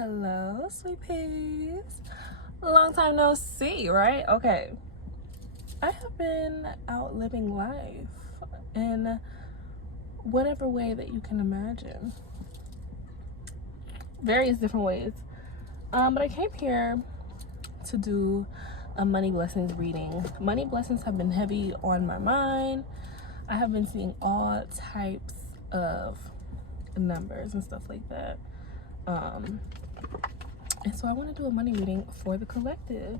Hello, sweet peas. Long time no see, right? Okay. I have been out living life in whatever way that you can imagine. Various different ways. But I came here to do a money blessings reading. Money blessings have been heavy on my mind. I have been seeing all types of numbers and stuff like that. And so I want to do a money reading for the collective,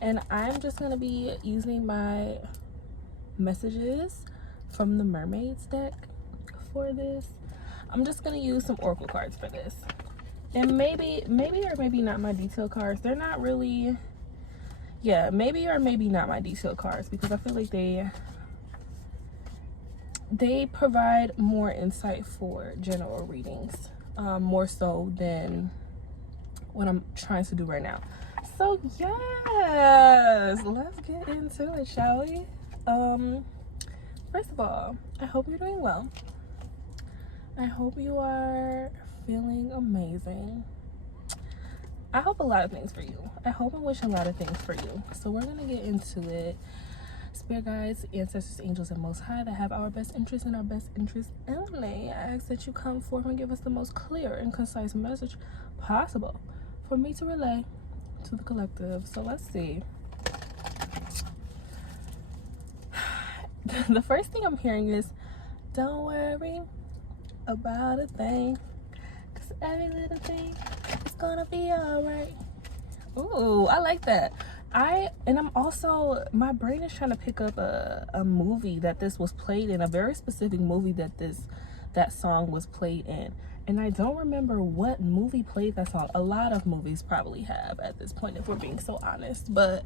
and I'm just going to be using my messages from the mermaids deck for this. I'm just going to use some oracle cards for this, and maybe or maybe not my detail cards. They're not really, yeah, maybe or maybe not my detail cards, because I feel like they provide more insight for general readings, more so than what I'm trying to do right now. So yes, let's get into it, shall we? First of all, I hope you're doing well. I hope you are feeling amazing. I hope a lot of things for you. I hope and wish a lot of things for you. So we're gonna get into it. Spirit guides, ancestors, angels, and most high that have our best interests and our best interests only, I ask that you come forth and give us the most clear and concise message possible for me to relay to the collective. So let's see. The first thing I'm hearing is, don't worry about a thing, cause every little thing is gonna be all right. Ooh, I like that. I'm also, my brain is trying to pick up a movie that this was played in, a very specific movie that song was played in. And I don't remember what movie played that song. A lot of movies probably have at this point, if we're being so honest. But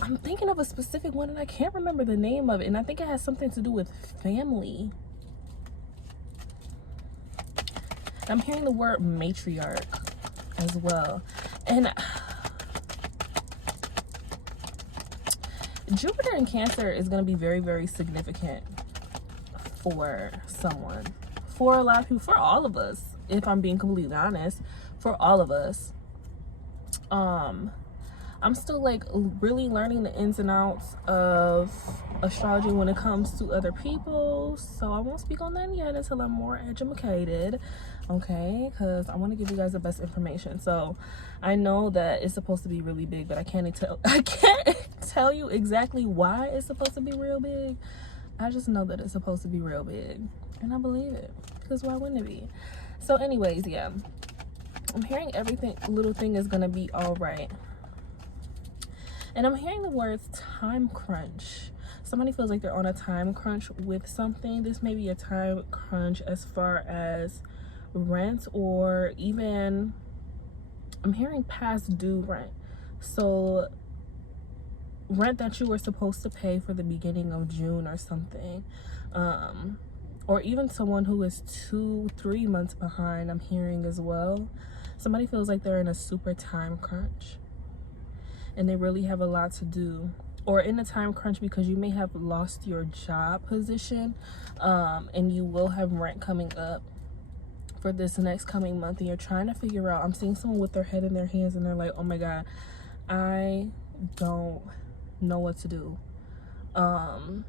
I'm thinking of a specific one and I can't remember the name of it. And I think it has something to do with family. I'm hearing the word matriarch as well. And Jupiter in Cancer is going to be very, very significant for someone. For a lot of people, for all of us, if I'm being completely honest, for all of us. I'm still like really learning the ins and outs of astrology when it comes to other people, so I won't speak on that yet until I'm more educated, okay? Because I want to give you guys the best information. So I know that it's supposed to be really big, but I can't tell you exactly why it's supposed to be real big. I just know that it's supposed to be real big, and I believe it, because why wouldn't it be? So anyways, yeah, I'm hearing everything, little thing is gonna be all right. And I'm hearing the words time crunch. Somebody feels like they're on a time crunch with something. This may be a time crunch as far as rent, or even I'm hearing past due rent. So rent that you were supposed to pay for the beginning of June or something. Or even someone who is 2-3 months behind, I'm hearing as well. Somebody feels like they're in a super time crunch and they really have a lot to do, or in a time crunch because you may have lost your job position, and you will have rent coming up for this next coming month, and you're trying to figure out, I'm seeing someone with their head in their hands and they're like, oh my God, I don't know what to do. I'm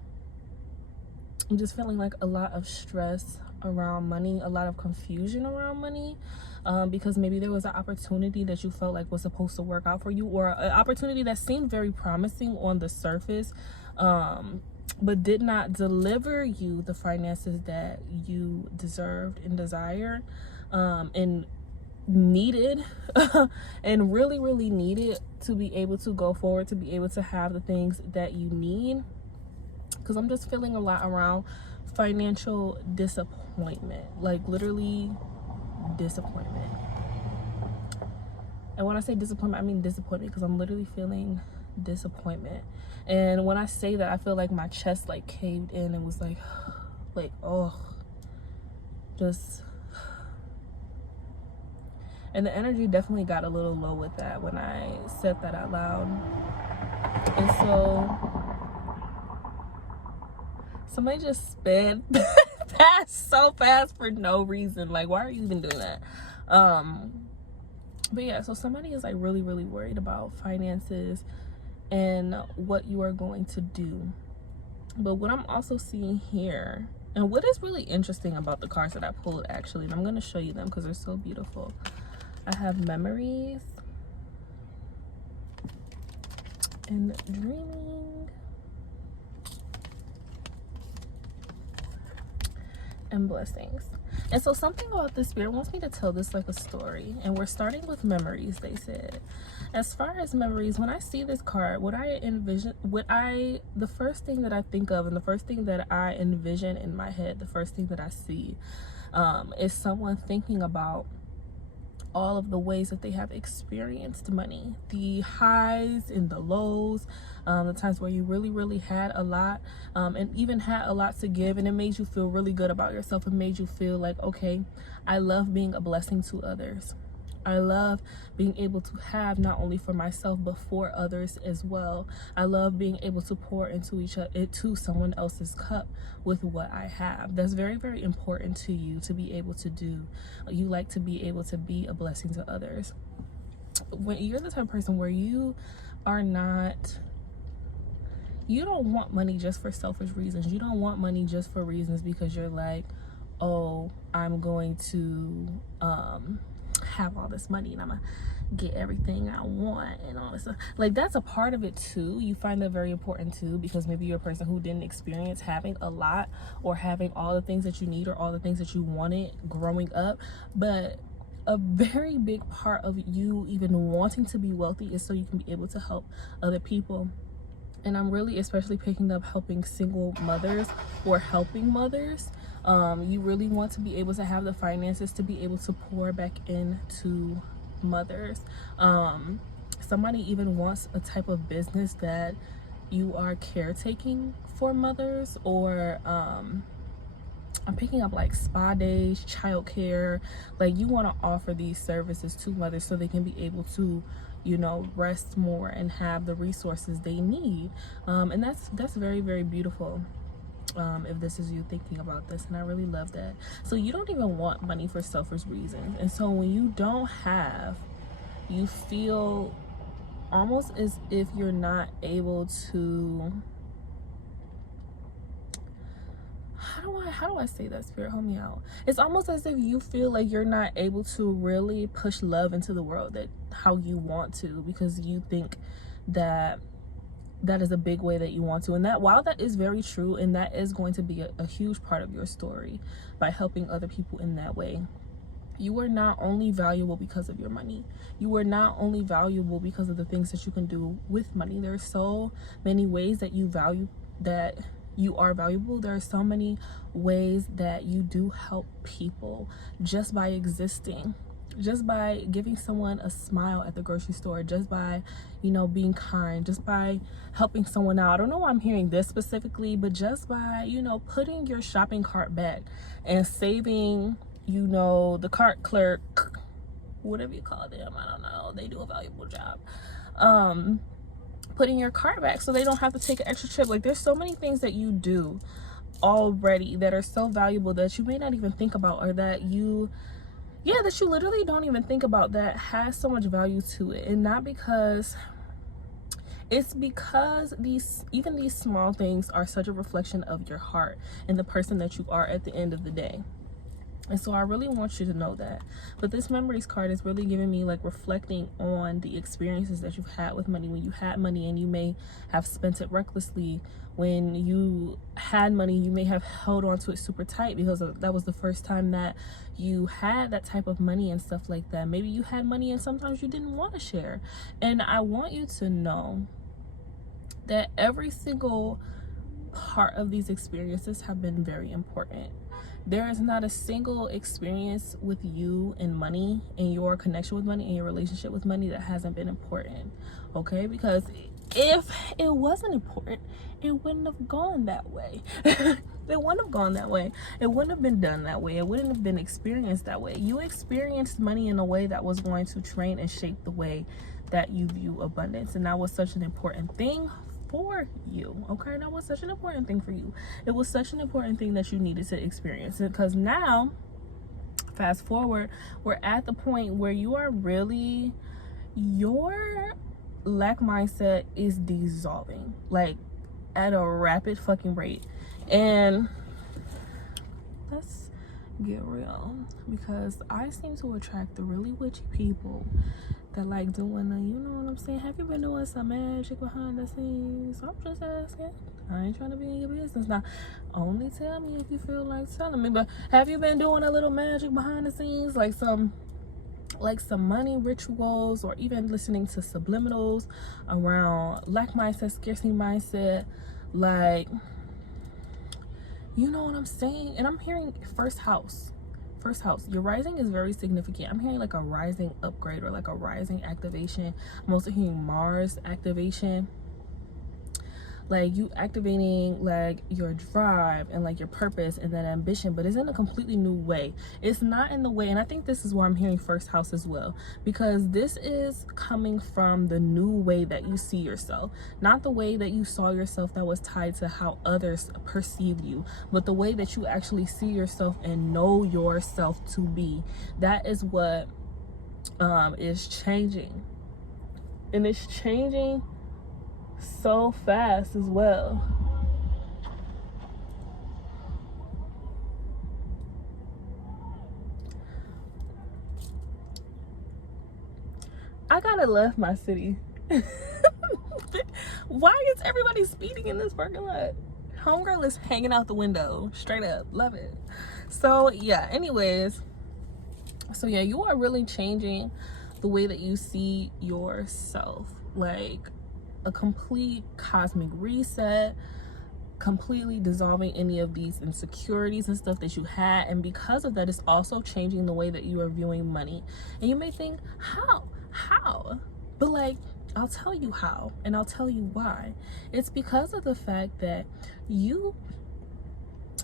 just feeling like a lot of stress around money, a lot of confusion around money, because maybe there was an opportunity that you felt like was supposed to work out for you, or an opportunity that seemed very promising on the surface, but did not deliver you the finances that you deserved and desired, and needed and really needed to be able to go forward, to be able to have the things that you need. Because I'm just feeling a lot around financial disappointment, like literally disappointment. And when I say disappointment, I mean disappointment, because I'm literally feeling disappointment. And when I say that, I feel like my chest like caved in and was like oh, just. And the energy definitely got a little low with that when I said that out loud. And so somebody just sped past so fast for no reason. Like, why are you even doing that? But yeah, so somebody is like really, really worried about finances and what you are going to do. But what I'm also seeing here, and what is really interesting about the cards that I pulled actually, and I'm going to show you them because they're so beautiful. I have memories and dreaming and blessings. And so something about this spirit wants me to tell this like a story, and we're starting with memories. They said, as far as memories, when I see this card, what I envision, the first thing that I think of, and the first thing that I envision in my head, the first thing that I see is someone thinking about all of the ways that they have experienced money, the highs and the lows, the times where you really, really had a lot, and even had a lot to give, and it made you feel really good about yourself. It made you feel like, okay, I love being a blessing to others. I love being able to have not only for myself but for others as well. I love being able to pour into someone else's cup with what I have. That's very, very important to you to be able to do. You like to be able to be a blessing to others. When you're the type of person where you don't want money just for selfish reasons. You don't want money just for reasons because you're like, oh, I'm going to have all this money and I'm gonna get everything I want and all this stuff. Like, that's a part of it too. You find that very important too, because maybe you're a person who didn't experience having a lot or having all the things that you need or all the things that you wanted growing up. But a very big part of you even wanting to be wealthy is so you can be able to help other people. And I'm really especially picking up helping single mothers or helping mothers. You really want to be able to have the finances to be able to pour back into mothers. Somebody even wants a type of business that you are caretaking for mothers, or I'm picking up like spa days, childcare. Like, you want to offer these services to mothers so they can be able to, you know, rest more and have the resources they need. And that's very, very beautiful. If this is you thinking about this, and I really love that. So you don't even want money for selfish reasons, and so when you don't have, you feel almost as if you're not able to, how do I say that, Spirit, help me out. It's almost as if you feel like you're not able to really push love into the world that how you want to, because you think that is a big way that you want to. And that, while that is very true, and that is going to be a huge part of your story by helping other people in that way, you are not only valuable because of your money. You are not only valuable because of the things that you can do with money. There are so many ways that you are valuable. There are so many ways that you do help people just by existing, just by giving someone a smile at the grocery store, just by, you know, being kind, just by helping someone out. I don't know why I'm hearing this specifically, but just by, you know, putting your shopping cart back and saving, you know, the cart clerk, whatever you call them, I don't know, they do a valuable job, putting your cart back so they don't have to take an extra trip. Like, there's so many things that you do already that are so valuable that you may not even think about, or that you literally don't even think about, that has so much value to it. And not because, it's because these small things are such a reflection of your heart and the person that you are at the end of the day. And so I really want you to know that. But this memories card is really giving me like reflecting on the experiences that you've had with money. When you had money and you may have spent it recklessly. When you had money, you may have held on to it super tight because that was the first time that you had that type of money and stuff like that. Maybe you had money and sometimes you didn't want to share. And I want you to know that every single part of these experiences have been very important. There is not a single experience with you and money, and your connection with money and your relationship with money, that hasn't been important, okay? Because if it wasn't important, it wouldn't have gone that way. It wouldn't have gone that way. It wouldn't have been done that way. It wouldn't have been experienced that way. You experienced money in a way that was going to train and shape the way that you view abundance, and that was such an important thing for you, okay? That was such an important thing for you. It was such an important thing that you needed to experience, because now fast forward, we're at the point where you are really, your lack mindset is dissolving, like at a rapid fucking rate. And let's get real, because I seem to attract the really witchy people that like doing the, you know what I'm saying? Have you been doing some magic behind the scenes? I'm just asking. I ain't trying to be in your business now. Only tell me if you feel like telling me. But have you been doing a little magic behind the scenes, like some money rituals, or even listening to subliminals around lack mindset, scarcity mindset, like, you know what I'm saying? And I'm hearing first house, your rising is very significant. I'm hearing like a rising upgrade, or like a rising activation. I'm also hearing Mars activation, like you activating like your drive and like your purpose and that ambition, but it's in a completely new way. It's not in the way, and I think this is why I'm hearing first house as well, because this is coming from the new way that you see yourself, not the way that you saw yourself that was tied to how others perceived you, but the way that you actually see yourself and know yourself to be. That is what is changing, and it's changing so fast as well. I gotta love my city. Why is everybody speeding in this parking lot? Homegirl is hanging out the window, straight up. Love it. So yeah, anyways, so yeah, you are really changing the way that you see yourself, like a complete cosmic reset, completely dissolving any of these insecurities and stuff that you had. And because of that, it's also changing the way that you are viewing money. And you may think, how? But like, I'll tell you how, and I'll tell you why. It's because of the fact that you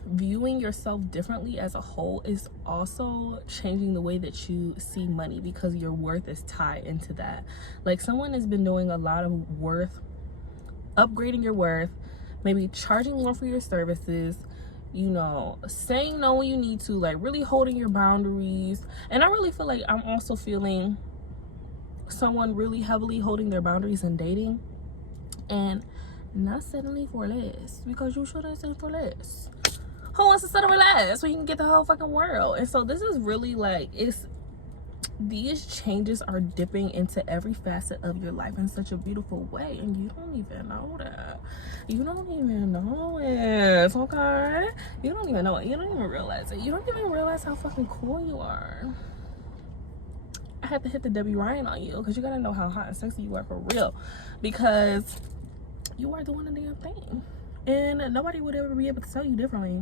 viewing yourself differently as a whole is also changing the way that you see money, because your worth is tied into that. Like, someone has been doing a lot of upgrading your worth, maybe charging more for your services, you know, saying no when you need to, like really holding your boundaries. And I really feel like I'm also feeling someone really heavily holding their boundaries in dating, and not settling for less, because you shouldn't settle for less. Who wants to settle for less when you can get the whole fucking world? And so this is really like, these changes are dipping into every facet of your life in such a beautiful way, and you don't even know that. You don't even know it, okay? You don't even know it. You don't even realize it. You don't even realize how fucking cool you are. I had to hit the Debbie Ryan on you, because you gotta know how hot and sexy you are for real, because you are doing the damn thing, and nobody would ever be able to tell you differently.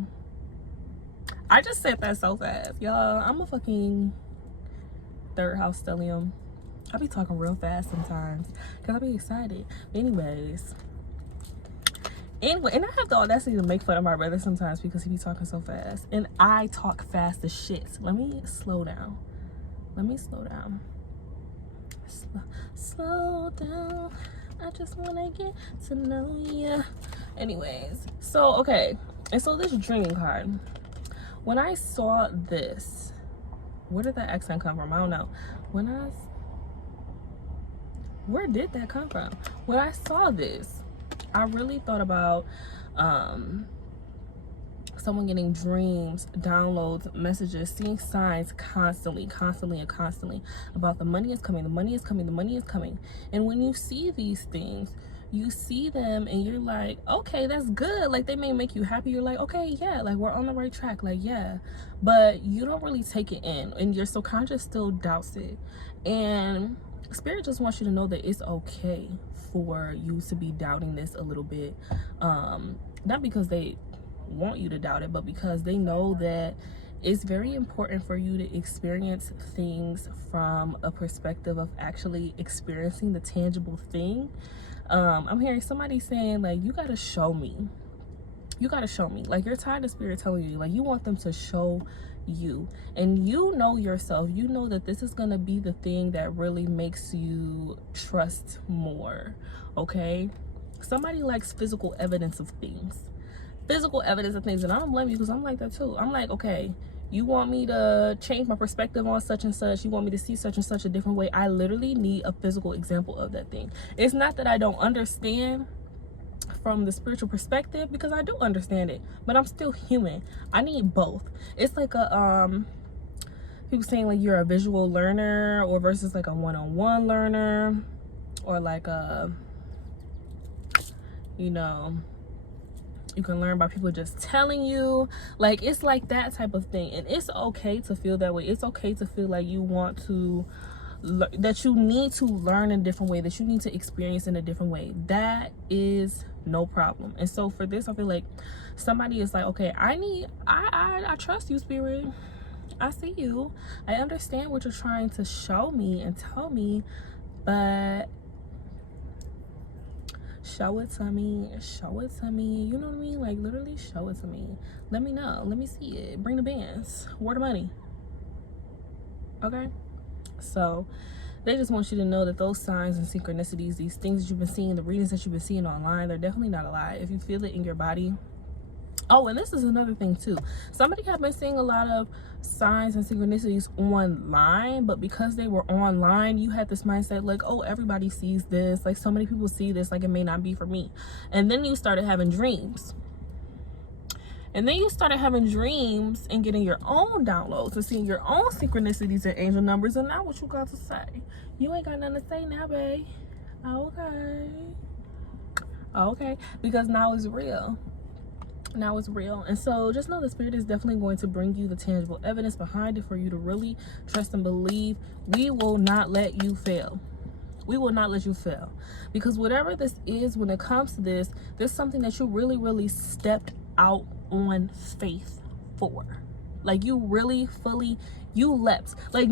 I just said that so fast, y'all. I'm a fucking third house stellium. I be talking real fast sometimes because I be excited. Anyways, and I have the audacity to make fun of my brother sometimes because he be talking so fast, and I talk fast as shit. Let me slow down. Slow down. I just want to get to know ya. Anyways, so okay, and so this dreaming card, when I saw this, where did that accent come from? I don't know. Where did that come from? When I saw this, I really thought about someone getting dreams, downloads, messages, seeing signs constantly about the money is coming, the money is coming, the money is coming. And when you see these things, you see them and you're like, okay, that's good. Like, they may make you happy. You're like, okay, yeah, like we're on the right track. Like, yeah, but you don't really take it in, and your subconscious still doubts it. And Spirit just wants you to know that it's okay for you to be doubting this a little bit. Not because they want you to doubt it, but because they know that it's very important for you to experience things from a perspective of actually experiencing the tangible thing. I'm hearing somebody saying, like, you gotta show me. Like, you're tired of Spirit telling you, like, you want them to show you, and you know yourself. You know that this is gonna be the thing that really makes you trust more. Okay, somebody likes physical evidence of things, and I don't blame you, because I'm like that too. I'm like, okay, You want me to change my perspective on such and such. You want me to see such and such a different way. I literally need a physical example of that thing. It's not that I don't understand from the spiritual perspective, because I do understand it, but I'm still human. I need both. It's like a people saying like you're a visual learner or versus like a one-on-one learner, or like a, you know, you can learn by people just telling you. Like, it's like that type of thing. And it's okay to feel that way. It's okay to feel like you want to that you need to learn in a different way, that you need to experience in a different way. That is no problem. And so for this, I feel like somebody is like, okay, I trust you, spirit. I see you. I understand what you're trying to show me and tell me, but show it to me. Show it to me. You know what I mean? Like, literally show it to me. Let me know. Let me see it. Bring the bands. Where the money? Okay? So they just want you to know that those signs and synchronicities, these things that you've been seeing, the readings that you've been seeing online, they're definitely not a lie. If you feel it in your body. Oh, and this is another thing too. Somebody have been seeing a lot of signs and synchronicities online, but because they were online, you had this mindset like, oh, everybody sees this. Like, so many people see this, like it may not be for me. And then you started having dreams. And then you started having dreams and getting your own downloads and seeing your own synchronicities and angel numbers. And now what you got to say? You ain't got nothing to say now, babe. Okay. Okay. Because now it's real. Now it's real. And so just know the spirit is definitely going to bring you the tangible evidence behind it for you to really trust and believe. We will not let you fail. We will not let you fail. Because whatever this is, when it comes to this, there's something that you really, really stepped out on faith for. Like, you really fully, you leapt. Like,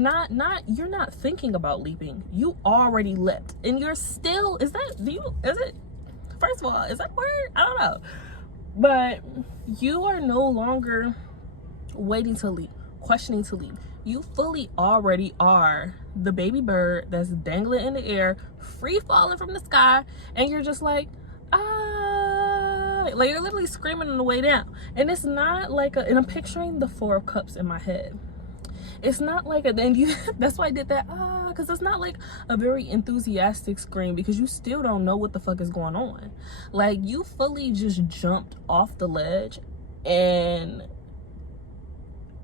you're not thinking about leaping. You already leapt. And you're still, is it, first of all, is that word? I don't know. But you are no longer waiting to leap, questioning to leap. You fully already are the baby bird that's dangling in the air, free falling from the sky, and you're just like, like you're literally screaming on the way down. And it's not like and I'm picturing the Four of Cups in my head. It's not like that's why I did that, because it's not like a very enthusiastic scream, because you still don't know what the fuck is going on. Like, you fully just jumped off the ledge, and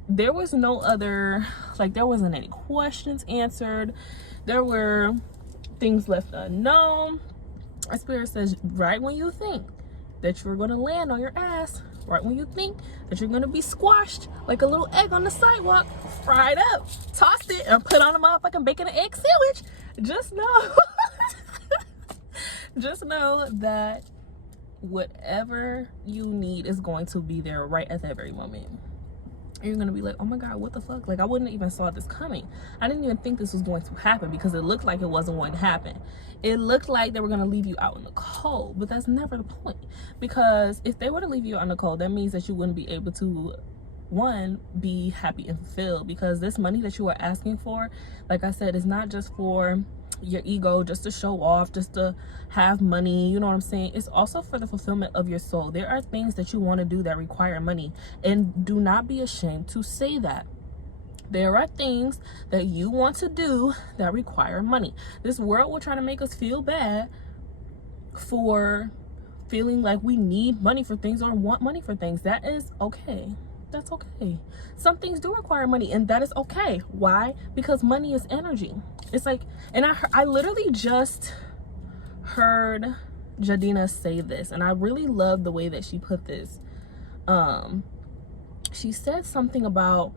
there was no other, like, there wasn't any questions answered. There were things left unknown. Our spirit says, right when you think that you're going to land on your ass, right when you think that you're going to be squashed like a little egg on the sidewalk, fried up, tossed it, and put on a motherfucking bacon and egg sandwich, just know, just know that whatever you need is going to be there right at that very moment. And you're gonna be like, oh my god, what the fuck? Like, I wouldn't even saw this coming. I didn't even think this was going to happen, because it looked like it wasn't going to happen. It looked like they were gonna leave you out in the cold, but that's never the point. Because if they were to leave you out in the cold, that means that you wouldn't be able to, one, be happy and fulfilled. Because this money that you are asking for, like I said, is not just for your ego, just to show off, just to have money, you know what I'm saying? It's also for the fulfillment of your soul. There are things that you want to do that require money, and do not be ashamed to say that. There are things that you want to do that require money. This world will try to make us feel bad for feeling like we need money for things or want money for things. That is okay. That's okay. Some things do require money, and that is okay. Why? Because money is energy. It's like, and I literally just heard Jadina say this, and I really love the way that she put this. She said something about,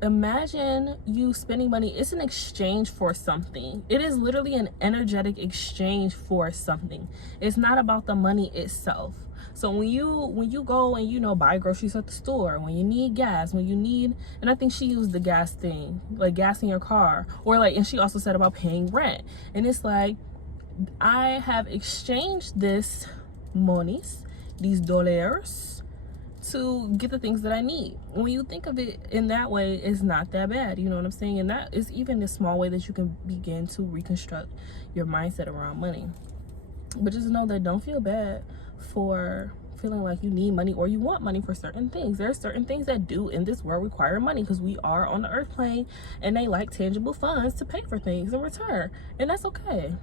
imagine you spending money. It's an exchange for something. It is literally an energetic exchange for something. It's not about the money itself. So when you go and, you know, buy groceries at the store, when you need gas, when you need, and I think she used the gas thing, like gas in your car, or like, and she also said about paying rent. And it's like, I have exchanged this monies, these dollars, to get the things that I need. When you think of it in that way, it's not that bad, you know what I'm saying? And that is even a small way that you can begin to reconstruct your mindset around money. But just know that don't feel bad for feeling like you need money or you want money for certain things. There are certain things that do in this world require money, because we are on the earth plane and they like tangible funds to pay for things in return, and that's okay.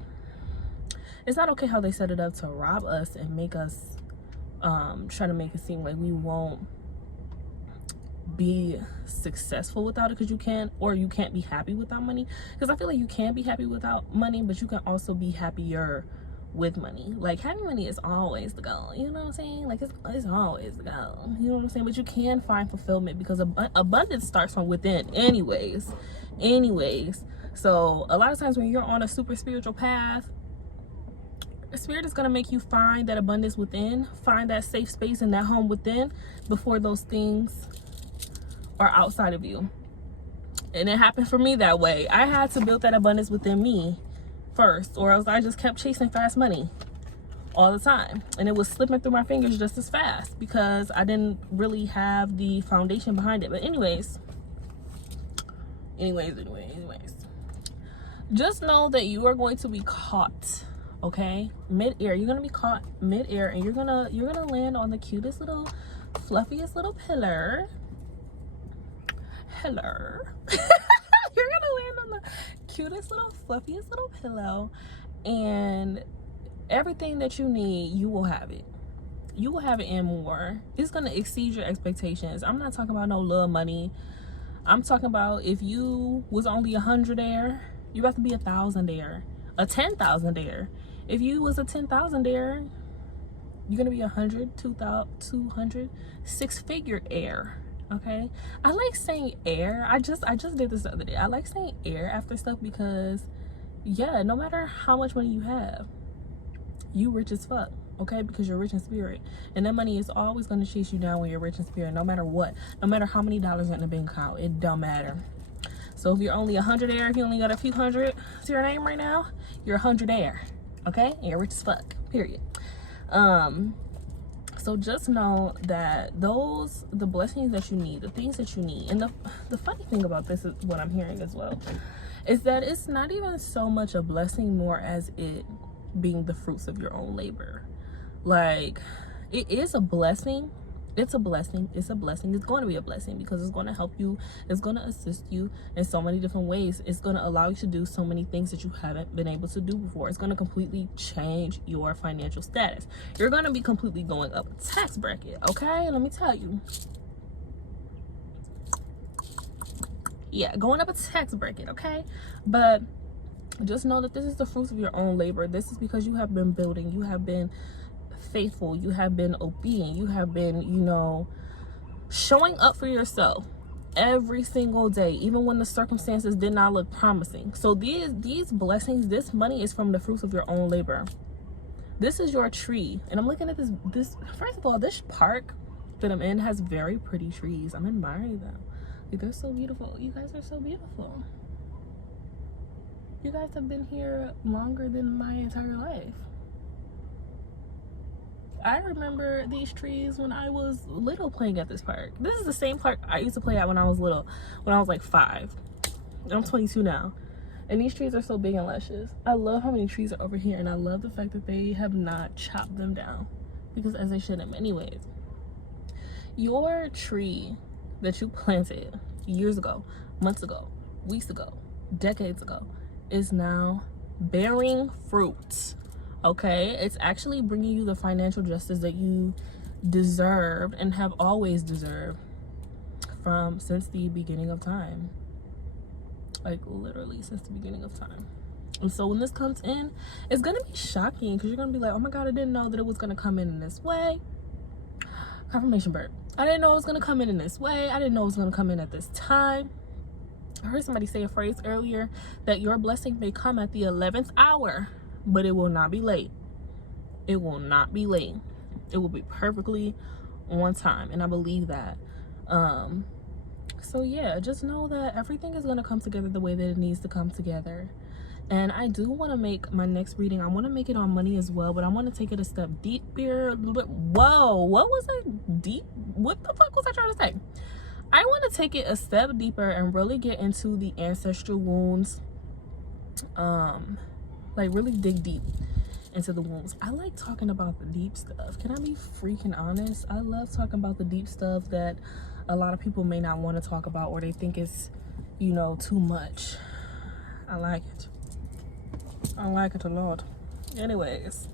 It's not okay how they set it up to rob us and make us try to make it seem like we won't be successful without it, because you can, or you can't be happy without money. Because I feel like you can be happy without money, but you can also be happier with money. Like, having money is always the goal, you know what I'm saying? Like, it's always the goal, you know what I'm saying? But you can find fulfillment, because abundance starts from within anyways. So a lot of times when you're on a super spiritual path, Spirit is going to make you find that abundance within, find that safe space and that home within, before those things are outside of you. And it happened for me that way. I had to build that abundance within me first, or else I just kept chasing fast money all the time, and it was slipping through my fingers just as fast, because I didn't really have the foundation behind it. But anyways, just know that you are going to be caught, okay, mid-air. You're gonna be caught mid-air, and you're gonna land on the cutest little fluffiest little pillar. You're gonna land on the cutest little fluffiest little pillow, and everything that you need, you will have it. You will have it and more. It's gonna exceed your expectations. I'm not talking about no little money. I'm talking about, if you was only 100-aire, you about to be 1,000-aire, a 10,000-aire. If you was a 10,000-aire, you're gonna be 100, 200, 6-figure-aire. Okay, I like saying air. I just did this the other day. I like saying air after stuff, because yeah, no matter how much money you have, you rich as fuck, okay? Because you're rich in spirit, and that money is always going to chase you down when you're rich in spirit, no matter what, no matter how many dollars in the bank account. It don't matter. So if you're only 100-aire, if you only got a few hundred to your name right now, you're 100-aire, okay? And you're rich as fuck, period. So just know that the blessings that you need, the things that you need, and the funny thing about this is what I'm hearing as well, is that it's not even so much a blessing, more as it being the fruits of your own labor. Like, it is a blessing. It's a blessing. It's going to be a blessing, because it's going to help you. It's going to assist you in so many different ways. It's going to allow you to do so many things that you haven't been able to do before. It's going to completely change your financial status. You're going to be completely going up a tax bracket, okay? Let me tell you. Yeah, going up a tax bracket, okay? But just know that this is the fruits of your own labor. This is because you have been building. You have been faithful, you have been obedient, you have been, showing up for yourself every single day, even when the circumstances did not look promising. So these blessings, this money, is from the fruits of your own labor. This is your tree. And I'm looking at this first of all, this park that I'm in has very pretty trees. I'm admiring them. Like, they're so beautiful. You guys are so beautiful. You guys have been here longer than my entire life. I remember these trees when I was little, playing at this park. This is the same park I used to play at when I was little, when I was like 5. I'm 22 now. And these trees are so big and luscious. I love how many trees are over here, and I love the fact that they have not chopped them down, because as they should have. Anyways, your tree that you planted years ago, months ago, weeks ago, decades ago, is now bearing fruit. Okay, it's actually bringing you the financial justice that you deserved and have always deserved since the beginning of time. Like, literally since the beginning of time. And so when this comes in, it's gonna be shocking, because you're gonna be like, oh my god, I didn't know that it was gonna come in this way. Confirmation burp. I didn't know it was gonna come in this way. I didn't know it was gonna come in at this time. I heard somebody say a phrase earlier, that your blessing may come at the 11th hour, but it will not be late. It will not be late. It will be perfectly on time, and I believe that. So yeah, just know that everything is going to come together the way that it needs to come together. And I do want to make my next reading, I want to make it on money as well, but I want to take it a step deeper, a little bit. Whoa, what was that? Deep? What the fuck was I trying to say? I want to take it a step deeper and really get into the ancestral wounds, like really dig deep into the wombs. I like talking about the deep stuff. Can I be freaking honest? I love talking about the deep stuff that a lot of people may not want to talk about, or they think it's, you know, too much. I like it. I like it a lot. Anyways,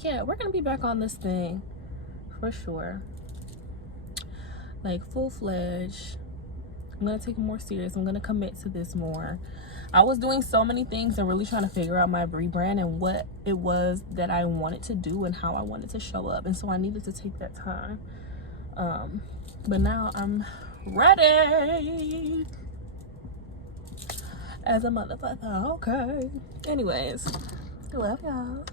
yeah, we're gonna be back on this thing for sure, like full-fledged. I'm gonna take it more serious. I'm gonna commit to this more. I was doing so many things and really trying to figure out my rebrand and what it was that I wanted to do and how I wanted to show up, and so I needed to take that time. But now I'm ready as a motherfucker. Okay. Anyways, love y'all.